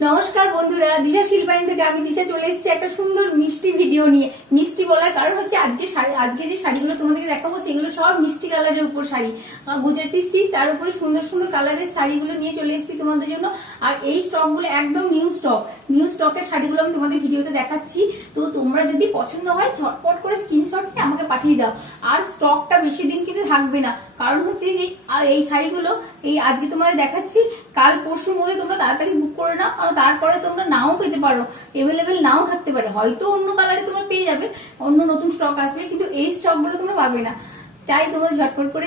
নমস্কার বন্ধুরা, দিশা শিল্পায়ন থেকে আমি দিশা চলে এসেছি একটা সুন্দর মিষ্টি ভিডিও নিয়ে। মিষ্টি বলার কারণ হচ্ছে আজকে যে শাড়িগুলো তোমাদেরকে দেখাবো সেগুলো সব মিষ্টি কালারের উপর শাড়ি, গুজরাটি স্টিচ, তার উপরে সুন্দর সুন্দর কালারের শাড়িগুলো নিয়ে চলে এসেছি তোমাদের জন্য। আর এই স্টকগুলো একদম নিউ স্টকের শাড়িগুলো আমি তোমাদের ভিডিওতে দেখাচ্ছি। তো তোমরা যদি পছন্দ হয় ঝটপট করে স্ক্রিনশট নিয়ে আমাকে পাঠিয়ে দাও। আর স্টকটা বেশি দিন কিন্তু থাকবে না, কারণ হচ্ছে এই শাড়িগুলো আজকে তোমাদের দেখাচ্ছি, কাল পরশুর মধ্যে তোমরা তাড়াতাড়ি বুক করে নাও, কারণ তারপরে তোমরা নাও পেতে পারো, এভেলেবেল নাও থাকতে পারে, হয়তো অন্য কালারে তোমরা পেয়ে যাবে, অন্য নতুন স্টক আসবে, কিন্তু এই স্টকগুলো তোমরা পাবে না। তাই তোমাদের ঝটপট করে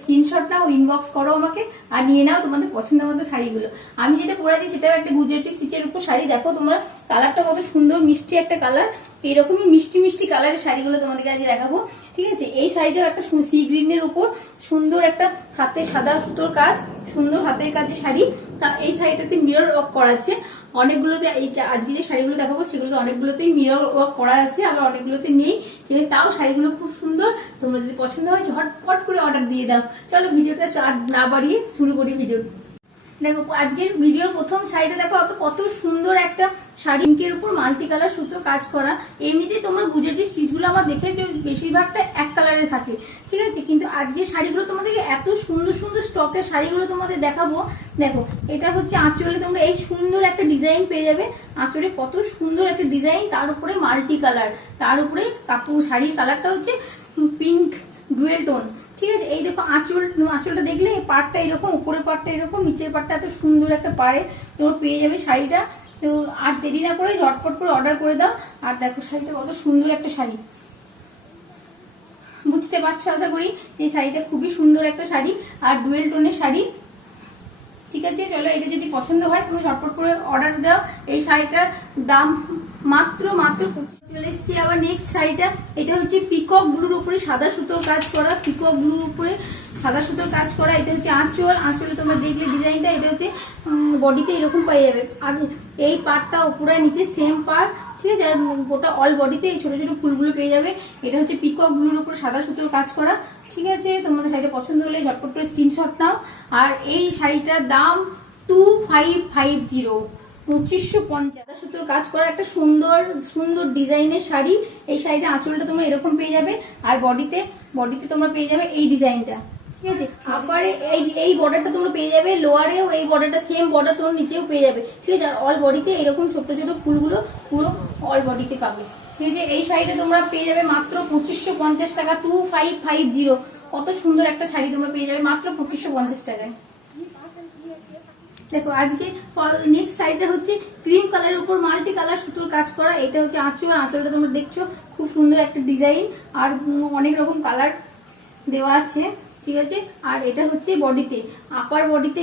স্ক্রিনশট নাও, ইনবক্স করো আমাকে, আর নিয়ে নাও তোমাদের পছন্দের মতো শাড়িগুলো। আমি যেটা পরেছি সেটাও একটা গুজরাটি স্টিচের উপর শাড়ি। দেখো তোমরা কালারটা কত সুন্দর, মিষ্টি একটা কালার। এইরকমই মিষ্টি মিষ্টি কালারের শাড়িগুলো তোমাদেরকে আজ দেখাবো, ঠিক আছে। এই শাড়িটাও একটা সি গ্রিনের উপর সুন্দর একটা হাতে সাদা সুতোর কাজ, সুন্দর হাতের কাজের শাড়ি। তা এই শাড়িটাতে মিরর ওয়ার্ক করা আছে অনেকগুলোতে। আজকে যে শাড়িগুলো দেখাবো সেগুলোতে অনেকগুলোতেই মিরর ওয়ার্ক করা আছে, আবার অনেকগুলোতে নেই, কিন্তু তাও শাড়িগুলো খুব সুন্দর। তোমরা যদি পছন্দ হয় ঝটপট করে অর্ডার দিয়ে দাও। চলো ভিডিওটা না বাড়িয়ে শুরু করি ভিডিও। দেখো আজকের ভিডিওর প্রথম শাড়িটা দেখো, কত সুন্দর একটা শাড়ি, পিঙ্কের উপর মাল্টি কালার সুতো কাজ করা। এমনিতেই তোমরা গুজরাটি স্টিচগুলো আমার দেখেছো বেশিরভাগটা এক কালারে থাকে, ঠিক আছে, কিন্তু আজকের শাড়িগুলো তোমাদেরকে এত সুন্দর সুন্দর স্টকের শাড়িগুলো তোমাদের দেখাবো। দেখো এটা হচ্ছে আঁচলে, তোমরা এই সুন্দর একটা ডিজাইন পেয়ে যাবে। আঁচলে কত সুন্দর একটা ডিজাইন, তার উপরে মাল্টি কালার, তার উপরে কাপড় শাড়ির কালারটা হচ্ছে পিঙ্ক ডুয়েল টোন, ঠিক আছে। এই দেখো আঁচলটা দেখলে পাড়টা এরকম, উপরের পাড়টা এরকম, নিচের পাড়টা এত সুন্দর একটা পাড়ে তোমরা পেয়ে যাবে শাড়িটা। তো আর দেরি না করে ঝটপট করে অর্ডার করে দাও। আর দেখো শাড়িটা কত সুন্দর একটা শাড়ি, বুঝতে পারছো আশা করি। এই শাড়িটা খুবই সুন্দর একটা শাড়ি, আর ডুয়েল টোনের শাড়ি, ঠিক আছে। চলো এটা যদি পছন্দ হয় তুমি ঝটপট করে অর্ডার দাও। এই শাড়িটার দাম মাত্র চলে এসেছি আবার নেক্সট শাড়িটা। এটা হচ্ছে পিকক ব্লুর উপরে সাদা সুতোর কাজ করা, পিকক ব্লুর উপরে সাদা সুতোর কাজ করা। এটা হচ্ছে আঁচলে তোমরা দেখলে ডিজাইনটা, এটা হচ্ছে বডিতে এরকম পাই যাবে। আর এই পার্টটা উপরে নিচে সেম পার্ট, ঠিক আছে। আর গোটা অল বডিতে এই ছোট ছোট ফুলগুলো পেয়ে যাবে। এটা হচ্ছে পিকক ব্লুর উপর সাদা সুতোর কাজ করা, ঠিক আছে। তোমাদের শাড়িটা পছন্দ হলে ঝটপট করে স্ক্রিনশট নাও। আর এই শাড়িটার দাম 2550, 2550 সুতোর কাজ করা একটা সুন্দর সুন্দর ডিজাইনের শাড়ি। এই শাড়িটা আঁচলটা তোমরা এরকম পেয়ে যাবে, আর বডিতে তোমরা পেয়ে যাবে এই ডিজাইনটা, ঠিক আছে। আবার এই বর্ডারটা তোমরা পেয়ে যাবে, লোয়ারেও এই বর্ডারটা সেম বর্ডার তোমরা নিচেও পেয়ে যাবে, ঠিক আছে। আর অল বডিতে এরকম ছোট ছোট ফুলগুলো পুরো অল বডিতে পাবে, ঠিক আছে। এই শাড়িটা তোমরা পেয়ে যাবে মাত্র 2550 টাকা, 2550। কত সুন্দর একটা শাড়ি তোমরা পেয়ে যাবে মাত্র 2550 টাকায়। দেখো আজকে নেক্সট শাড়িটা হচ্ছে ক্রিম কালারের উপর মাল্টি কালার সুতোর কাজ করা। এটা হচ্ছে আঁচলটা তোমরা দেখছো খুব সুন্দর একটা ডিজাইন, আর অনেক রকম কালার দেওয়া আছে, ঠিক আছে। আর এটা হচ্ছে বডিতে, বডিতে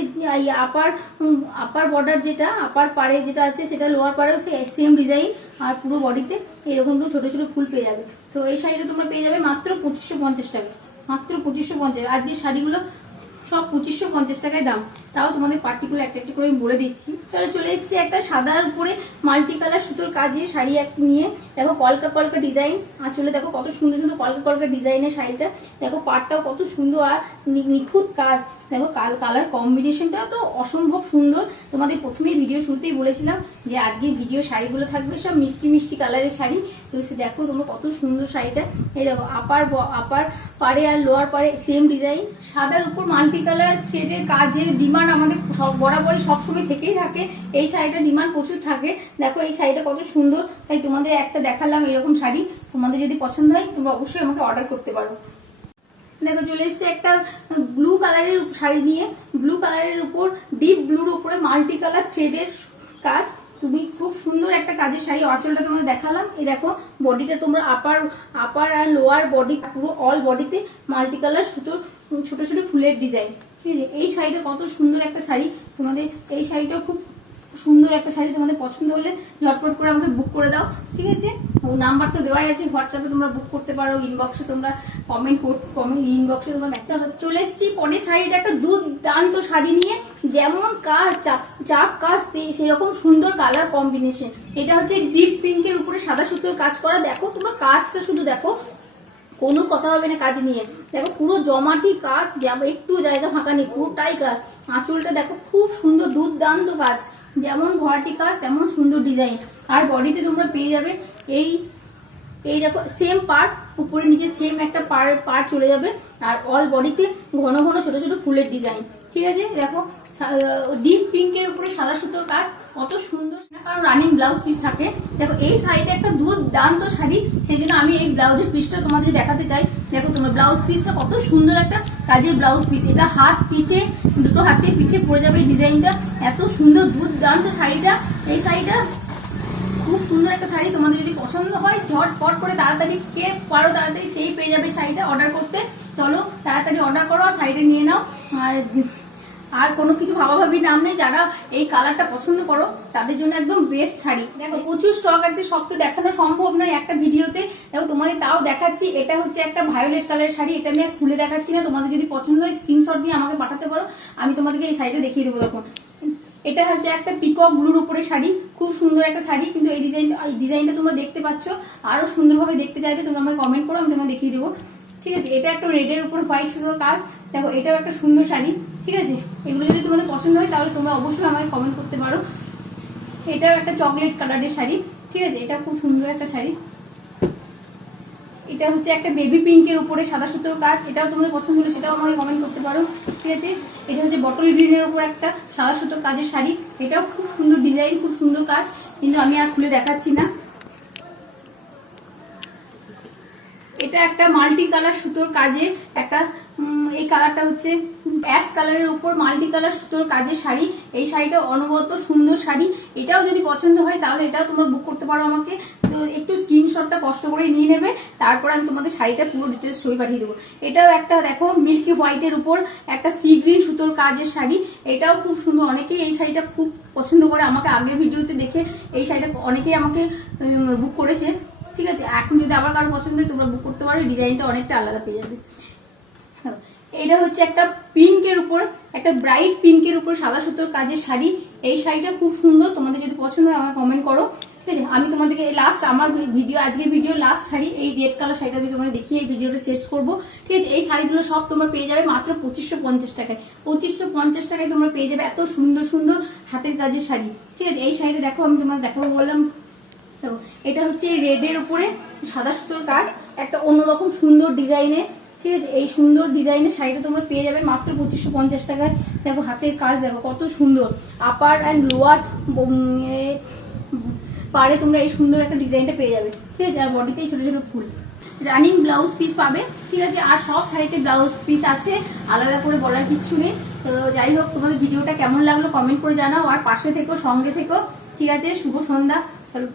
আপার বর্ডার যেটা আপার পাড়ে যেটা আছে সেটা লোয়ার পাড়েও সেম ডিজাইন, আর পুরো বডিতে এরকম ছোট ছোট ফুল পেয়ে যাবে। তো এই শাড়িটা তোমরা পেয়ে যাবে মাত্র 2550 টাকা, মাত্র 2550। আজকের শাড়িগুলো সব 2550 টাকায় দাম, তাও তোমাদের পার্টিকুলার একটা একটা করে আমি বলে দিচ্ছি। চলে এসেছি একটা সাদার উপরে মাল্টি কালার সুতোর কাজে শাড়ি নিয়ে। দেখো কলকা ডিজাইন, আঁচলে দেখো কত সুন্দর সুন্দর কলকা ডিজাইনের শাড়িটা। দেখো পাড়টাও কত সুন্দর আর নিখুঁত কাজ। দেখো কালার কম্বিনেশনটা তো অসম্ভব সুন্দর। তোমাদের প্রথমেই ভিডিও শুরুতেই বলেছিলাম যে আজকের ভিডিও শাড়িগুলো থাকবে সব মিষ্টি মিষ্টি কালারের শাড়ি। তো দেখো তোমরা কত সুন্দর শাড়িটা। এই দেখো আপার পাড়ে আর লোয়ার পাড়ে সেম ডিজাইন, সাদার উপর মাল্টি কালার থ্রেডের কাজের ডিমান্ড আমাদের বরাবরই সবসময় থেকেই থাকে। এই শাড়িটার ডিমান্ড প্রচুর থাকে। দেখো এই শাড়িটা কত সুন্দর, তাই তোমাদের একটা দেখালাম এরকম শাড়ি। তোমাদের যদি পছন্দ হয় তোমরা অবশ্যই আমাকে অর্ডার করতে পারো। দেখো চলে এসছে একটা ব্লু কালারের শাড়ি নিয়ে, ব্লু কালারের উপর ডিপ ব্লুর উপরে মাল্টি কালার থ্রেডের কাজ। তুমি খুব সুন্দর একটা কাজের শাড়ি। আঁচলটা তোমাদের দেখালাম। এই দেখো বডিটা তোমরা আপার আর লোয়ার বডি পুরো অল বডিতে মাল্টি কালার সুতোর ছোট ছোট ফুলের ডিজাইন, ঠিক আছে। এই শাড়িটা কত সুন্দর একটা শাড়ি। তোমাদের এই শাড়িটাও খুব সুন্দর একটা শাড়ি। তোমাদের পছন্দ হলে ঝটপট করে আমাকে বুক করে দাও, ঠিক আছে। নাম্বার তো দেওয়াই আছে, হোয়াটসঅ্যাপে তোমরা বুক করতে পারো, ইনবক্সে তোমরা ইনবক্সে তোমরা মেসেজ। চলে এসেছি পরের শাড়িটা একটা দুর্দান্ত শাড়ি নিয়ে, যেমন কাজ চাপ কাজ সেরকম সুন্দর কালার কম্বিনেশন। এটা হচ্ছে ডিপ পিঙ্কের উপরে সাদা সুতোর কাজ করা। দেখো তোমরা কাজটা শুধু দেখো, কোনো কথা হবে না কাজ নিয়ে। দেখো পুরো জমাটি কাজ, একটু জায়গা ফাঁকা নেই, পুরোটাই কাজ। আঁচলটা দেখো খুব সুন্দর দুর্দান্ত কাজ। যেমন ভরাটি কাজ তেমন সুন্দর ডিজাইন। আর বডিতে তোমরা পেয়ে যাবে এই এই দেখো সেম পার্ট, উপরে নিচে সেম একটা পার্ট চলে যাবে। আর অল বডিতে ঘন ঘন ছোট ছোট ফুলের ডিজাইন, ঠিক আছে। দেখো ডিপ পিঙ্কের উপরে সাদা সুতোর কাজ, কত সুন্দর, কারণ রানিং ব্লাউজ পিস থাকে। দেখো এই শাড়িটা একটা দুর্দান্ত শাড়ি, সেই জন্য আমি এই ব্লাউজের পিসটা তোমাদের দেখাতে চাই। দেখো তোমার ব্লাউজ পিসটা কত সুন্দর একটা কাজের ব্লাউজ পিস। এটা হাত পিঠে, দুটো হাতে পিঠে পরে যাবে এই ডিজাইনটা, এত সুন্দর দুর্দান্ত শাড়িটা। এই শাড়িটা খুব সুন্দর একটা শাড়ি, তোমাদের যদি পছন্দ হয় ঝটপট করে তাড়াতাড়ি কে পারো তাড়াতাড়ি সেই পেয়ে যাবে শাড়িটা অর্ডার করতে। চলো তাড়াতাড়ি অর্ডার করো আর শাড়িটা নিয়ে নাও। আর কোনো কিছু ভাবাভাবি নাম নেই, যারা এই কালারটা পছন্দ করো তাদের জন্য একদম বেস্ট শাড়ি। দেখো প্রচুর স্টক আছে, সব তো দেখানো সম্ভব নয় একটা ভিডিওতে। দেখো তোমাদের তাও দেখাচ্ছি, এটা হচ্ছে একটা ভায়োলেট কালারের শাড়ি, এটা আমি আর খুলে দেখাচ্ছি না। তোমাদের যদি পছন্দ হয় স্ক্রিনশট দিয়ে আমাকে পাঠাতে পারো, আমি তোমাদেরকে এই শাড়িটা দেখিয়ে দেবো। দেখো এটা হচ্ছে একটা পিকক ব্লুর উপরে শাড়ি, খুব সুন্দর একটা শাড়ি। কিন্তু এই ডিজাইনটা তোমরা দেখতে পাচ্ছ, আরো সুন্দরভাবে দেখতে চাইলে তোমরা আমাকে কমেন্ট করো, আমি তোমাকে দেখিয়ে দেবো, ঠিক আছে। এটা একটা রেডের উপর হোয়াইট সুন্দর কাজ। দেখো এটাও একটা সুন্দর শাড়ি, ঠিক আছে। এগুলো যদি তোমাদের পছন্দ হয় তাহলে তোমরা অবশ্যই আমাকে কমেন্ট করতে পারো। এটাও একটা চকলেট কালারের শাড়ি, ঠিক আছে। এটা খুব সুন্দর একটা শাড়ি। এটা হচ্ছে একটা বেবি পিঙ্কের উপরে সাদা সুতোর কাজ, এটাও তোমাদের পছন্দ হলে সেটাও আমাকে কমেন্ট করতে পারো, ঠিক আছে। এটা হচ্ছে বটল গ্রিনের উপর একটা সাদা সুতোর কাজের শাড়ি, এটাও খুব সুন্দর ডিজাইন, খুব সুন্দর কাজ, কিন্তু আমি আর খুলে দেখাচ্ছি না। এটা একটা মাল্টি কালার সুতোর কাজের একটা, এই কালারটা হচ্ছে অ্যাশ কালারের উপর মাল্টি কালার সুতোর কাজের শাড়ি। এই শাড়িটা অনবদ্য সুন্দর শাড়ি, এটাও যদি পছন্দ হয় তাহলে এটাও তোমরা বুক করতে পারো আমাকে। তো একটু স্ক্রিনশটটা কষ্ট করে নিয়ে নেবে, তারপর আমি তোমাদের শাড়িটা পুরো ডিটেলস ছবি পাঠিয়ে দেবো। এটাও একটা দেখো মিল্কি হোয়াইটের উপর একটা সি গ্রিন সুতোর কাজের শাড়ি, এটাও খুব সুন্দর। অনেকেই এই শাড়িটা খুব পছন্দ করে, আমাকে আগের ভিডিওতে দেখে এই শাড়িটা অনেকেই আমাকে বুক করেছে, ঠিক আছে। এখন যদি আবার কারো পছন্দ হয় তোমরা বুক করতে পারো, ডিজাইনটা অনেকটা আলাদা পেয়ে যাবে। এটা হচ্ছে একটা পিঙ্কের উপর, একটা ব্রাইট পিঙ্কের উপর সাদা সুতোর কাজের শাড়ি। এই শাড়িটা খুব সুন্দর, তোমাদের যদি পছন্দ হয় আমাকে কমেন্ট করো, ঠিক আছে। আমি তোমাদেরকে লাস্ট আমার ভিডিও, আজকের ভিডিও লাস্ট শাড়ি এই রেড কালার শাড়িটা আমি তোমাদের দেখিয়ে এই ভিডিওটা শেষ করবো, ঠিক আছে। এই শাড়িগুলো সব তোমরা পেয়ে যাবে মাত্র 2550 টাকায়। 2550 টাকায় তোমরা পেয়ে যাবে এত সুন্দর সুন্দর হাতের কাজের শাড়ি, ঠিক আছে। এই শাড়িটা দেখো, আমি তোমাকে দেখাবো বললাম। এটা হচ্ছে রেডের উপরে সাদা সুতোর কাজ, একটা অন্যরকম সুন্দর ডিজাইনে, ঠিক আছে। এই সুন্দর ডিজাইনের শাড়িটা তোমরা পেয়ে যাবে মাত্র 2550 টাকায়। দেখো হাতের কাজ দেখো কত সুন্দর, আপার অ্যান্ড লোয়ার পারে তোমরা এই সুন্দর একটা ডিজাইনটা পেয়ে যাবে, ঠিক আছে। আর বডিতেই ছোট ছোট ফুল, রানিং ব্লাউজ পিস পাবে, ঠিক আছে। আর সব শাড়িতে ব্লাউজ পিস আছে, আলাদা করে বলার কিচ্ছু নেই। তো যাই হোক, তোমাদের ভিডিওটা কেমন লাগলো কমেন্ট করে জানাও, আর পাশে থেকো, সঙ্গে থেকো, ঠিক আছে। শুভ সন্ধ্যা। চলো।